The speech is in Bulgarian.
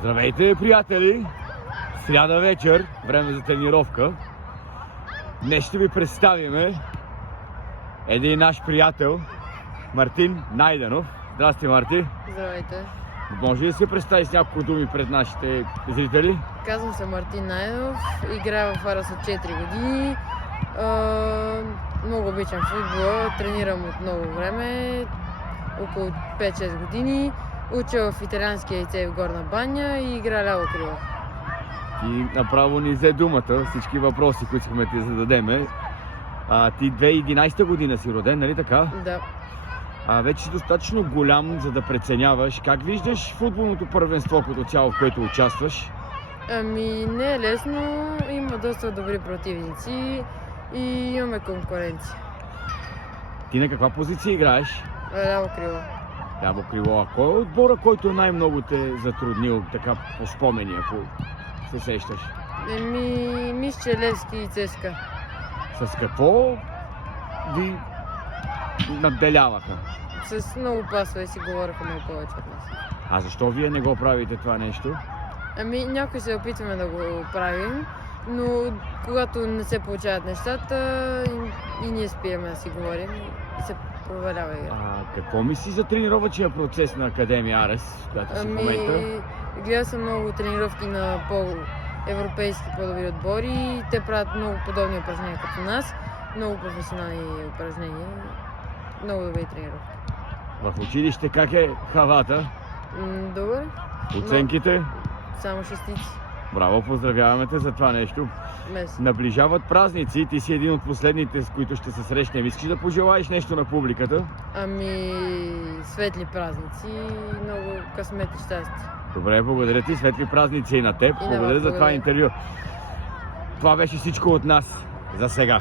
Здравейте, приятели! Сряда вечер, време за тренировка. Днес ще ви представиме един наш приятел, Мартин Найденов. Здрасти, Марти! Здравейте! Може ли да се представи с няколко думи пред нашите зрители? Казвам се Мартин Найденов, играя в Арас от 4 години. Много обичам футбола, тренирам от много време, около 5-6 години. Уча в италианския лицей в Горна баня и играя ляво крило. И направо ни взе думата, всички въпроси, които искаме да ти зададеме. Ти 2011 година си роден, нали така? Да. Вече си достатъчно голям, за да преценяваш. Как виждаш футболното първенство като цяло, в което участваш? Не е лесно, има доста добри противници и имаме конкуренция. Ти на каква позиция играеш? Ляво крило. Ляво крило. А кой е отбора, който най-много те е затруднил така по спомени, ако се сещаш? Мисля, че Левски и ЦСКА. С какво ви надделяваха? С много пасове си говориха много повече от нас. А защо вие не го правите това нещо? Някой се опитваме да го правим, но когато не се получават нещата и ние спиеме да си говорим и се провалява игра. Какво мислиш за тренировъчния процес на Академия Арес, която си в момента? Гледал съм много тренировки на европейски по-добри отбори и те правят много подобни упражнения като нас, много професионални упражнения, много добри тренировки. В училище как е хавата? Добър. Оценките? Само шестици. Браво, поздравяваме те за това нещо. Наближават празници, ти си един от последните, с които ще се срещнем. Искаш да пожелаеш нещо на публиката? Светли празници и много късмет и щастие. Добре, благодаря ти, светли празници и на теб. Благодаря за това интервю. Това беше всичко от нас за сега.